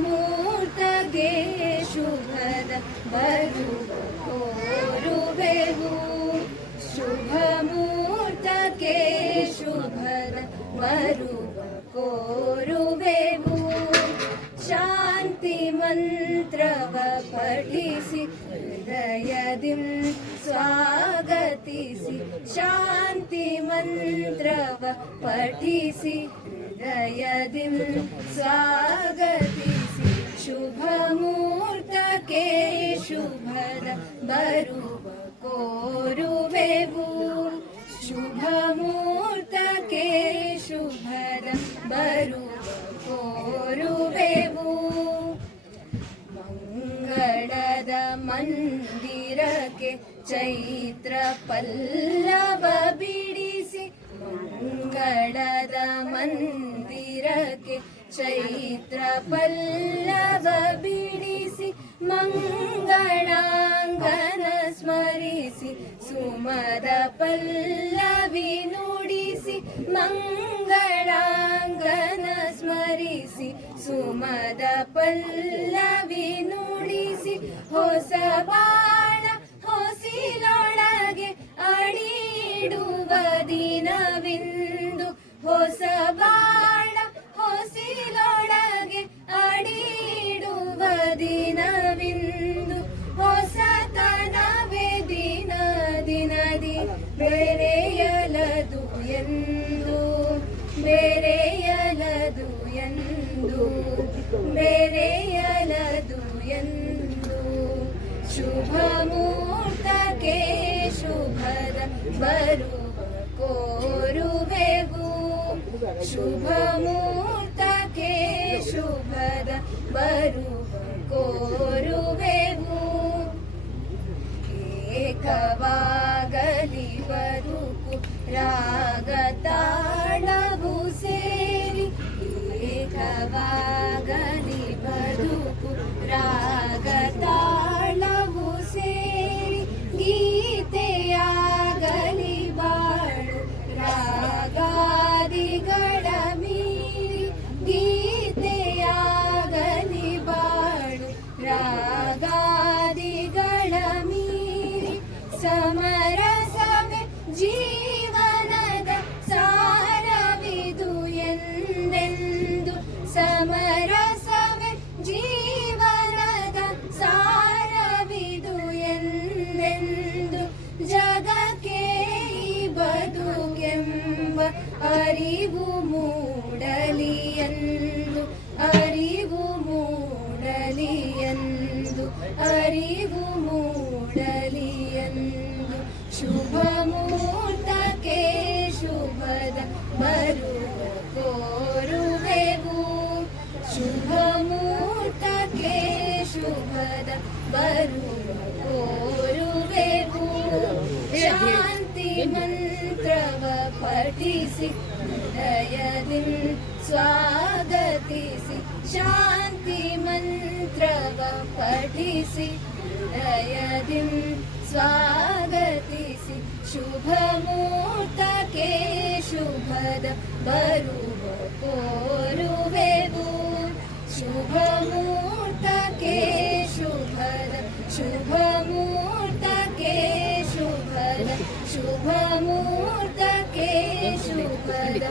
ಶುಭಮೂರ್ತಗೆ ಶುಭದ ಬರುವೆವು ಶುಭಮೂರ್ತಕ್ಕೆ ಶುಭದ ಕೋರುವೆವು ಶಾಂತಿ ಮಂತ್ರವ ಪಠಿಸಿ ಹೃದಯದಿ ಸ್ವಾಗತಿಸಿ ಶಾಂತಿ ಮಂತ್ರವ ಪಠಿಸಿ ಹೃದಯದಿ ಸ್ವಾಗತಿಸಿ ಶುಭಮೂರ್ತಕ್ಕೆ ಶುಭದ ಕೋರುವೆವು ಶುಭಮೂರ್ತಕ್ಕೆ ಶುಭದ ಕೋರುವೆವು ಮಂಗಳದ ಮಂದಿರಕ್ಕೆ ಚೈತ್ರ ಪಲ್ಲವ ಬಿಡಿಸಿ ಮಂಗಳದ ಮಂದಿರಕ್ಕೆ ಚೈತ್ರ ಪಲ್ಲವ ಬಿಡಿಸಿ ಮಂಗಳಾಂಗನ ಸ್ಮರಿಸಿ ಸುಮದ ಪಲ್ಲವಿ ನುಡಿಸಿ ಮಂಗಳಾಂಗನ ಸ್ಮರಿಸಿ ಸುಮದ ಪಲ್ಲವಿ ನುಡಿಸಿ ಹೊಸ ಬಾಣ ಹೊಸಿಲೊಳಗೆ ಅಡಿಡುವ ದಿನವಿಂದು ಹೊಸ ಬಾಣ ಹೊಸಿಲೊಳಗೆ ಅಡಿಡುವ ದಿನವಿಂದು ಹೊಸತನವೇ ದಿನ ದಿನದಿ ಬೇರೆಯಲದು ಎಂದು ಬೇರೆಯಲದು ಎಂದು ಬೇರೆಯಲದು ಎಂದು ಶುಭಮೂರ್ತಕ್ಕೆ ಶುಭದ ಕೋರುವೆವು ಶುಭಮೂರ್ತಕ್ಕೆ ಶುಭದ ಕೋರುವೆವು ಏಕವಾಗಲಿ ಬದುಕು ರಾಗ ತಾಳವು ಸೇರಿ ಏಕವಾಗಲಿ ಬದುಕು ರಾಗ ತಾಳವು ಸೇರಿ ಗೀತೆಯಾಗಲಿ ಬಾಳು ರಾಗಾದಿಗಳ ಮೀರಿ ಗೀತೆಯಾಗಲಿ ಬಾಳು ರಾಗಾದಿಗಳ ಮೀರಿ ಸಮರಸವೇ ಜೀವನದ ಸಾರವಿದು ಎಂದೆಂದು ಸಮರಸವೇ ಜೀವನದ ಸಾರವಿದು ಎಂದೆಂದು ಜಗಕ್ಕೆ ಈ ಬದುಕೆಂಬ ಅರಿವು ಮೂಡಲಿ ಎಂದು ಅರಿವು ಮೂಡಲಿ ಎಂದು ಅರಿವು ಮೂಡಲಿ ಎಂದು ಶುಭಮೂರ್ತಕ್ಕೆ ಶುಭದ ಕೋರುವೆವು ಶುಭಮೂರ್ತಕ್ಕೆ ಶುಭದ ಕೋರುವೆವು ಶಾಂತಿ ಮಂತ್ರವ ಪಠಿಸಿ ಹೃದಯದಿ ಸ್ವಾಗತಿಸಿ ಶಾಂತಿ ಮಂತ್ರವ ಪಠಿಸಿ ಹೃದಯದಿ ಸ್ವಾಗತಿಸಿ ಶುಭಮೂರ್ತಕ್ಕೆ ಶುಭದ ಕೋರುವೆವು ಶುಭಮೂರ್ತಕ್ಕೆ ಶುಭದ ಶುಭಮೂರ್ತಕ್ಕೆ ಶುಭದ ಶುಭಮೂರ್ತಕ್ಕೆ ಶುಭದ